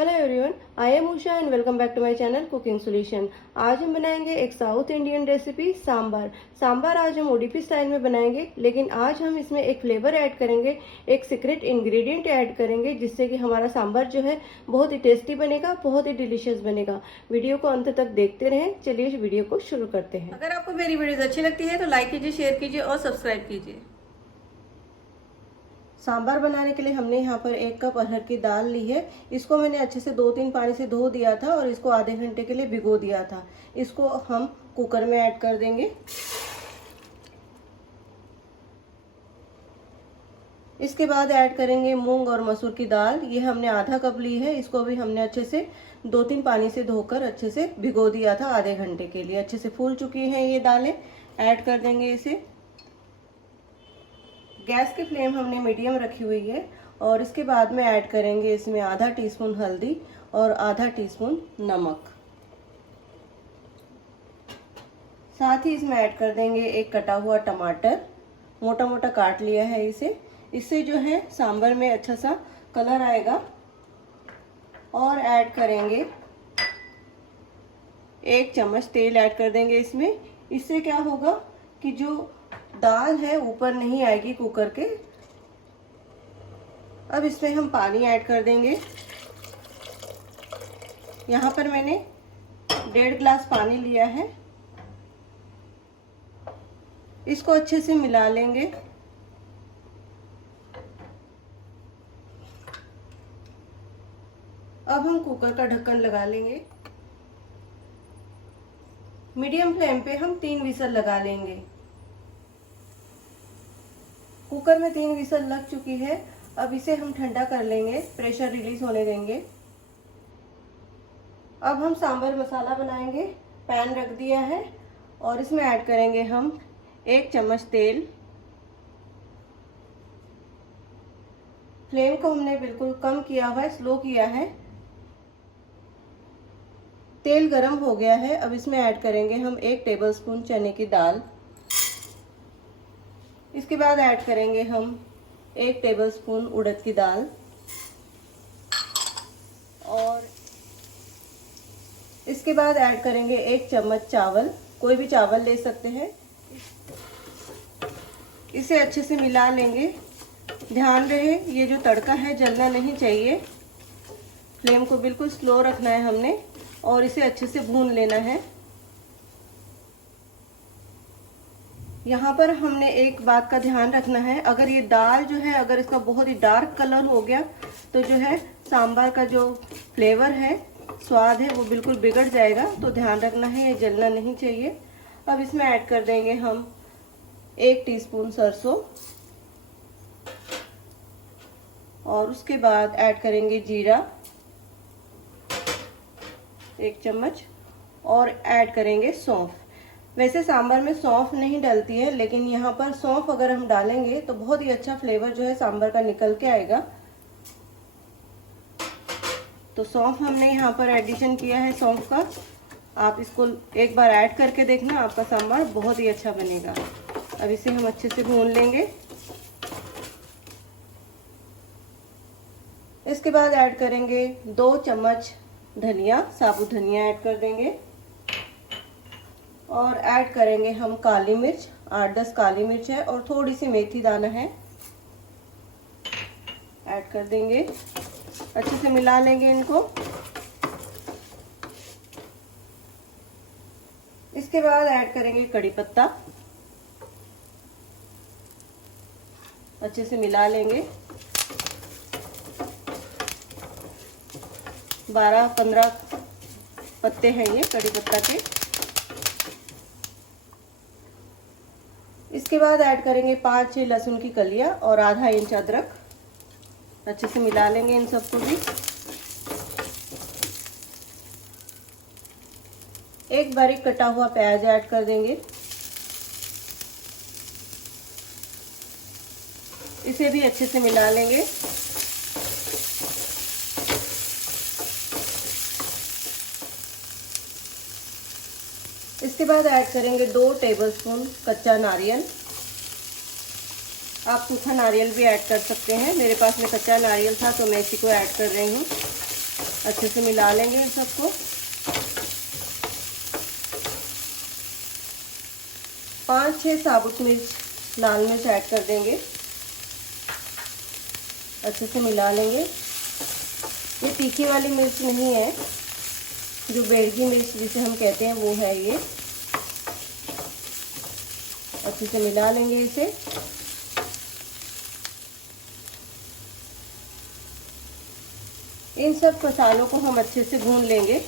Hello everyone, I am Usha and welcome back to my channel cooking solution. आज हम बनाएंगे एक south Indian recipe sambar. Sambar आज हम उडुपी स्टाइल में बनाएंगे, लेकिन आज हम इसमें एक फ्लेवर ऐड करेंगे, एक सीक्रेट इंग्रेडिएंट ऐड करेंगे, जिससे कि हमारा सांबर जो है बहुत ही टेस्टी बनेगा, बहुत ही डिलीशियस बनेगा। वीडियो को अंत तक देखते रहें। चलिए इस वीडियो को शुरू करते हैं। अगर आपको मेरी वीडियोज अच्छी लगती है तो लाइक कीजिए, शेयर कीजिए और सब्सक्राइब कीजिए। सांभर बनाने के लिए हमने यहाँ पर 1 कप अरहर की दाल ली है। इसको मैंने अच्छे से 2-3 पानी से धो दिया था और इसको आधे घंटे के लिए भिगो दिया था। इसको हम कुकर में ऐड कर देंगे। इसके बाद ऐड करेंगे मूंग और मसूर की दाल। ये हमने आधा कप ली है। इसको भी हमने अच्छे से 2-3 पानी से धोकर अच्छे से भिगो दिया था आधे घंटे के लिए। अच्छे से फूल चुकी हैं ये दालें। ऐड कर देंगे इसे। गैस की फ्लेम हमने मीडियम रखी हुई है और इसके बाद में ऐड करेंगे इसमें आधा टीस्पून हल्दी और आधा टीस्पून नमक। साथ ही इसमें ऐड कर देंगे एक कटा हुआ टमाटर, मोटा मोटा काट लिया है इसे। इससे जो है सांभर में अच्छा सा कलर आएगा। और ऐड करेंगे 1 चम्मच तेल ऐड कर देंगे इसमें। इससे क्या होगा कि जो दाल है ऊपर नहीं आएगी कुकर के। अब इसमें हम पानी ऐड कर देंगे। यहाँ पर मैंने 1.5 गिलास पानी लिया है। इसको अच्छे से मिला लेंगे। अब हम कुकर का ढक्कन लगा लेंगे। मीडियम फ्लेम पे हम 3 विसल लगा लेंगे। कुकर में 3 विसल लग चुकी है। अब इसे हम ठंडा कर लेंगे, प्रेशर रिलीज होने देंगे। अब हम सांभर मसाला बनाएंगे। पैन रख दिया है और इसमें ऐड करेंगे हम 1 चम्मच तेल। फ्लेम को हमने बिल्कुल कम किया हुआ है, स्लो किया है। तेल गरम हो गया है। अब इसमें ऐड करेंगे हम 1 टेबलस्पून चने की दाल। इसके बाद ऐड करेंगे हम 1 टेबलस्पून उड़द की दाल और इसके बाद ऐड करेंगे 1 चम्मच चावल। कोई भी चावल ले सकते हैं। इसे अच्छे से मिला लेंगे। ध्यान रहे ये जो तड़का है जलना नहीं चाहिए। फ्लेम को बिल्कुल स्लो रखना है हमने और इसे अच्छे से भून लेना है। यहाँ पर हमने एक बात का ध्यान रखना है, अगर ये दाल जो है अगर इसका बहुत ही डार्क कलर हो गया तो जो है सांभर का जो फ्लेवर है, स्वाद है, वो बिल्कुल बिगड़ जाएगा। तो ध्यान रखना है, ये जलना नहीं चाहिए। अब इसमें ऐड कर देंगे हम 1 टीस्पून सरसों और उसके बाद ऐड करेंगे जीरा 1 चम्मच और ऐड करेंगे सौंफ। वैसे सांभर में सौंफ नहीं डलती है, लेकिन यहाँ पर सौंफ अगर हम डालेंगे तो बहुत ही अच्छा फ्लेवर जो है सांभर का निकल के आएगा। तो सौंफ हमने यहाँ पर एडिशन किया है सौंफ का। आप इसको एक बार ऐड करके देखना, आपका सांभर बहुत ही अच्छा बनेगा। अब इसे हम अच्छे से भून लेंगे। इसके बाद ऐड करेंगे 2 चम्मच धनिया, साबुत धनिया ऐड कर देंगे और ऐड करेंगे हम काली मिर्च, 8-10 काली मिर्च है और थोड़ी सी मेथी दाना है, ऐड कर देंगे। अच्छे से मिला लेंगे इनको। इसके बाद ऐड करेंगे कड़ी पत्ता, अच्छे से मिला लेंगे। 12-15 पत्ते हैं ये कड़ी पत्ता के। इसके बाद ऐड करेंगे 5-6 लहसुन की कलियां और आधा इंच अदरक। अच्छे से मिला लेंगे इन सबको भी। एक बारीक कटा हुआ प्याज ऐड कर देंगे। इसे भी अच्छे से मिला लेंगे। इसके बाद ऐड करेंगे 2 टेबलस्पून कच्चा नारियल। आप सूखा नारियल भी ऐड कर सकते हैं। मेरे पास में कच्चा नारियल था तो मैं इसी को ऐड कर रही हूँ। अच्छे से मिला लेंगे इन सबको। पाँच छः साबुत मिर्च, लाल मिर्च ऐड कर देंगे, अच्छे से मिला लेंगे। ये तीखी वाली मिर्च नहीं है, जो बेड़गी मिर्च जिसे हम कहते हैं वो है ये। अच्छे से मिला लेंगे इसे। इन सब मसालों को हम अच्छे से भून लेंगे।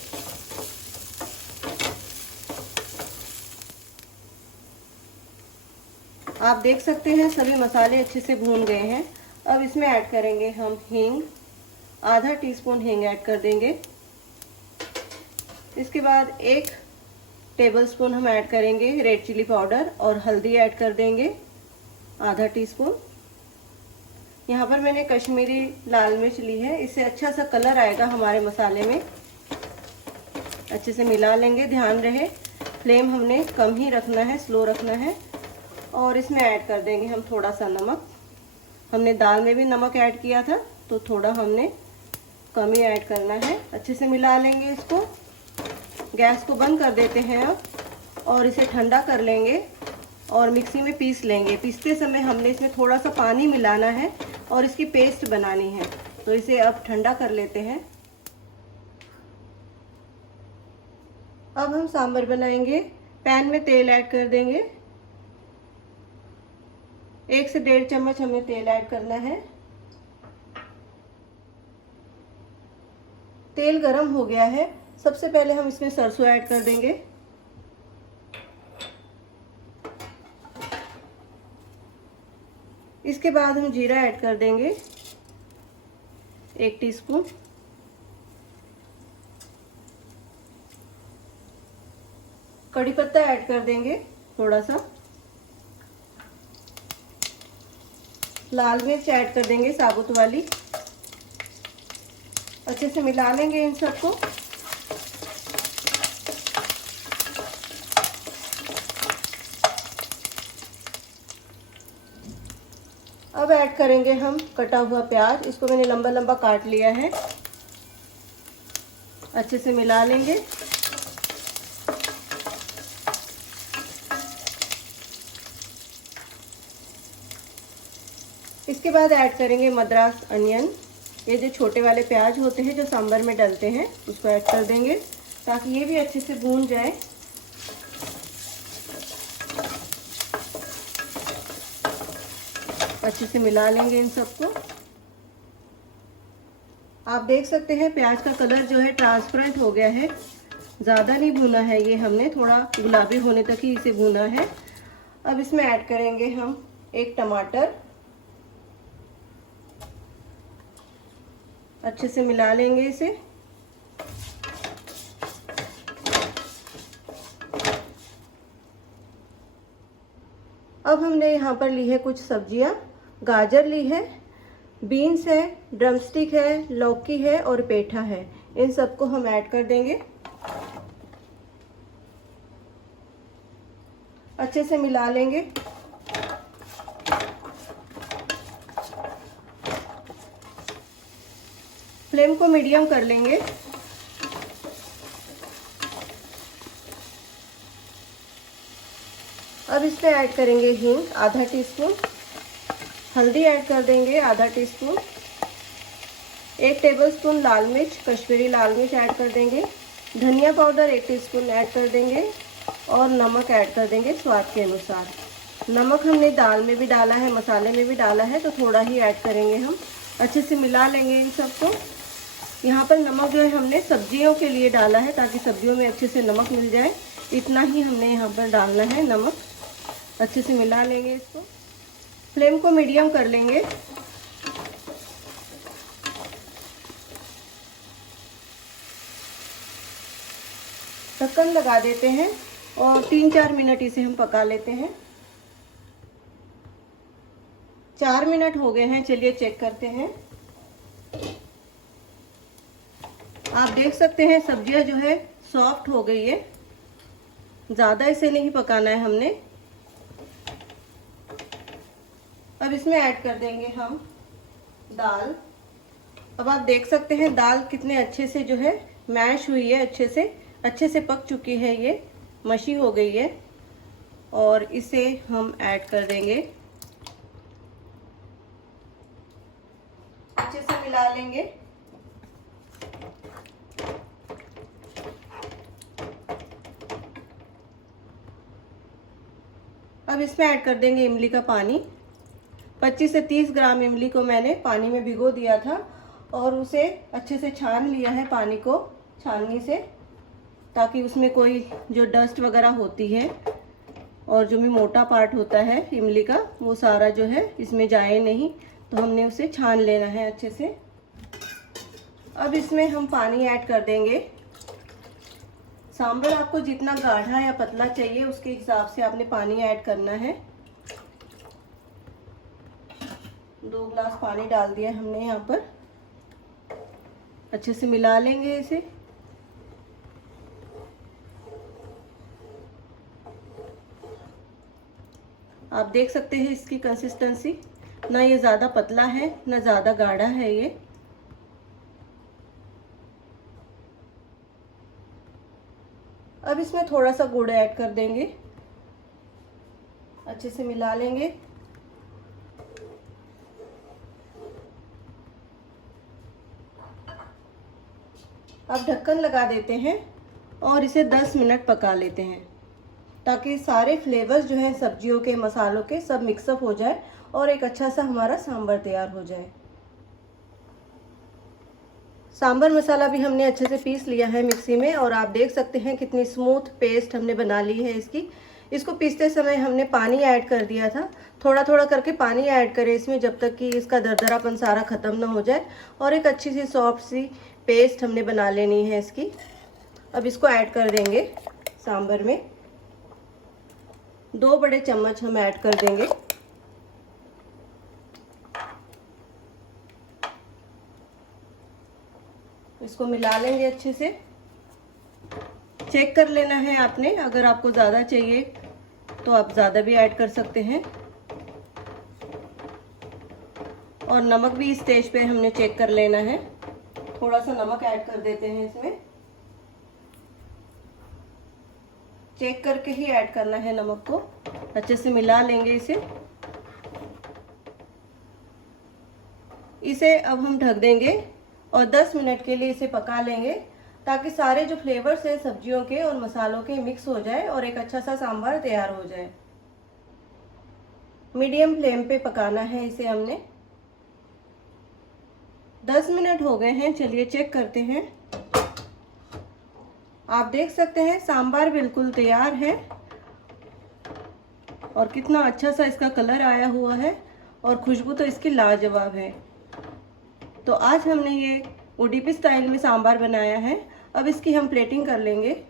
आप देख सकते हैं सभी मसाले अच्छे से भून गए हैं। अब इसमें ऐड करेंगे हम हींग, आधा टीस्पून हींग ऐड कर देंगे। इसके बाद 1 टेबलस्पून हम ऐड करेंगे रेड चिली पाउडर और हल्दी ऐड कर देंगे आधा टीस्पून। यहाँ पर मैंने कश्मीरी लाल मिर्च ली है, इससे अच्छा सा कलर आएगा हमारे मसाले में। अच्छे से मिला लेंगे। ध्यान रहे फ्लेम हमने कम ही रखना है, स्लो रखना है। और इसमें ऐड कर देंगे हम थोड़ा सा नमक। हमने दाल में भी नमक ऐड किया था, तो थोड़ा हमने कम ही ऐड करना है। अच्छे से मिला लेंगे इसको। गैस को बंद कर देते हैं अब, और इसे ठंडा कर लेंगे और मिक्सी में पीस लेंगे। पीसते समय हमने इसमें थोड़ा सा पानी मिलाना है और इसकी पेस्ट बनानी है, तो इसे अब ठंडा कर लेते हैं। अब हम सांभर बनाएंगे। पैन में तेल ऐड कर देंगे। 1 से 1.5 चम्मच हमें तेल ऐड करना है। तेल गरम हो गया है। सबसे पहले हम इसमें सरसों ऐड कर देंगे। इसके बाद हम जीरा ऐड कर देंगे 1 टीस्पून। कड़ी पत्ता ऐड कर देंगे थोड़ा सा। लाल मिर्च ऐड कर देंगे साबुत वाली। अच्छे से मिला लेंगे इन सबको। अब ऐड करेंगे हम कटा हुआ प्याज। इसको मैंने लंबा लंबा काट लिया है। अच्छे से मिला लेंगे। इसके बाद ऐड करेंगे मद्रास अनियन। ये जो छोटे वाले प्याज होते हैं जो सांभर में डलते हैं, उसको ऐड कर देंगे ताकि ये भी अच्छे से भून जाए। अच्छे से मिला लेंगे इन सबको। आप देख सकते हैं प्याज का कलर जो है ट्रांसपेरेंट हो गया है। ज़्यादा नहीं भुना है ये, हमने थोड़ा गुलाबी होने तक ही इसे भुना है। अब इसमें ऐड करेंगे हम 1 टमाटर। अच्छे से मिला लेंगे इसे। अब हमने यहाँ पर ली है कुछ सब्जियाँ। गाजर ली है, बीन्स है, ड्रमस्टिक है, लौकी है और पेठा है। इन सबको हम ऐड कर देंगे। अच्छे से मिला लेंगे। फ्लेम को मीडियम कर लेंगे। अब इसमें ऐड करेंगे हींग आधा टीस्पून, हल्दी ऐड कर देंगे आधा टीस्पून, 1 टेबलस्पून लाल मिर्च कश्मीरी लाल मिर्च ऐड कर देंगे, धनिया पाउडर 1 टीस्पून ऐड कर देंगे और नमक ऐड कर देंगे स्वाद के अनुसार। नमक हमने दाल में भी डाला है, मसाले में भी डाला है, तो थोड़ा ही ऐड करेंगे हम। अच्छे से मिला लेंगे इन सबको। यहाँ पर नमक जो है हमने सब्जियों के लिए डाला है ताकि सब्जियों में अच्छे से नमक मिल जाए। इतना ही हमने यहाँ पर डालना है नमक। अच्छे से मिला लेंगे इसको। फ्लेम को मीडियम कर लेंगे। ढक्कन लगा देते हैं और 3-4 मिनट इसे हम पका लेते हैं। 4 मिनट हो गए हैं, चलिए चेक करते हैं। आप देख सकते हैं सब्जियां जो है सॉफ्ट हो गई है। ज़्यादा इसे नहीं पकाना है हमने। अब इसमें ऐड कर देंगे हम दाल अब आप देख सकते हैं दाल कितने अच्छे से जो है मैश हुई है, अच्छे से पक चुकी है, ये मशी हो गई है। और इसे हम ऐड कर देंगे, अच्छे से मिला लेंगे। अब इसमें ऐड कर देंगे इमली का पानी। 25 से 30 ग्राम इमली को मैंने पानी में भिगो दिया था और उसे अच्छे से छान लिया है पानी को छाननी से, ताकि उसमें कोई जो डस्ट वगैरह होती है और जो भी मोटा पार्ट होता है इमली का वो सारा जो है इसमें जाए नहीं। तो हमने उसे छान लेना है अच्छे से। अब इसमें हम पानी ऐड कर देंगे। सांभर आपको जितना गाढ़ा या पतला चाहिए उसके हिसाब से आपने पानी ऐड करना है। 2 ग्लास पानी डाल दिया हमने यहाँ पर। अच्छे से मिला लेंगे इसे। आप देख सकते हैं इसकी कंसिस्टेंसी, ना ये ज़्यादा पतला है ना ज़्यादा गाढ़ा है ये। अब इसमें थोड़ा सा गुड़ ऐड कर देंगे, अच्छे से मिला लेंगे। अब ढक्कन लगा देते हैं और इसे 10 मिनट पका लेते हैं, ताकि सारे फ्लेवर्स जो हैं सब्जियों के, मसालों के, सब मिक्सअप हो जाए और एक अच्छा सा हमारा सांभर तैयार हो जाए। सांभर मसाला भी हमने अच्छे से पीस लिया है मिक्सी में और आप देख सकते हैं कितनी स्मूथ पेस्ट हमने बना ली है इसकी। इसको पीसते समय हमने पानी ऐड कर दिया था। थोड़ा थोड़ा करके पानी ऐड करें इसमें जब तक कि इसका दरदरापन सारा ख़त्म ना हो जाए। और एक अच्छी सी सॉफ्ट सी पेस्ट हमने बना लेनी है इसकी। अब इसको ऐड कर देंगे सांभर में। 2 बड़े चम्मच हम ऐड कर देंगे। इसको मिला लेंगे अच्छे से। चेक कर लेना है आपने, अगर आपको ज़्यादा चाहिए तो आप ज़्यादा भी ऐड कर सकते हैं। और नमक भी इस स्टेज पे हमने चेक कर लेना है। थोड़ा सा नमक ऐड कर देते हैं इसमें। चेक करके ही ऐड करना है नमक को। अच्छे से मिला लेंगे इसे। इसे अब हम ढक देंगे और 10 मिनट के लिए इसे पका लेंगे, ताकि सारे जो फ्लेवर्स हैं सब्जियों के और मसालों के मिक्स हो जाए और एक अच्छा सा सांभर तैयार हो जाए। मीडियम फ्लेम पे पकाना है इसे हमने। 10 मिनट हो गए हैं, चलिए चेक करते हैं। आप देख सकते हैं सांभर बिल्कुल तैयार है और कितना अच्छा सा इसका कलर आया हुआ है और खुशबू तो इसकी लाजवाब है। तो आज हमने ये उडुपी स्टाइल में सांभर बनाया है। अब इसकी हम प्लेटिंग कर लेंगे।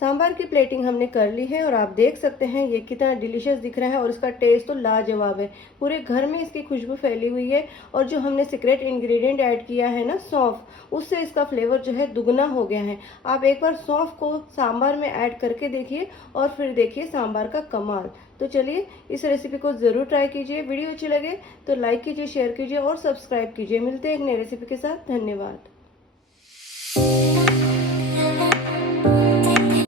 सांभर की प्लेटिंग हमने कर ली है और आप देख सकते हैं ये कितना डिलीशियस दिख रहा है और इसका टेस्ट तो लाजवाब है। पूरे घर में इसकी खुशबू फैली हुई है और जो हमने सीक्रेट इंग्रेडिएंट ऐड किया है ना सौंफ, उससे इसका फ्लेवर जो है दुगना हो गया है। आप एक बार सौंफ को सांभर में ऐड करके देखिए और फिर देखिए सांभर का कमाल। तो चलिए इस रेसिपी को ज़रूर ट्राई कीजिए। वीडियो अच्छी लगे तो लाइक कीजिए, शेयर कीजिए और सब्सक्राइब कीजिए। मिलते हैं एक नई रेसिपी के साथ। धन्यवाद।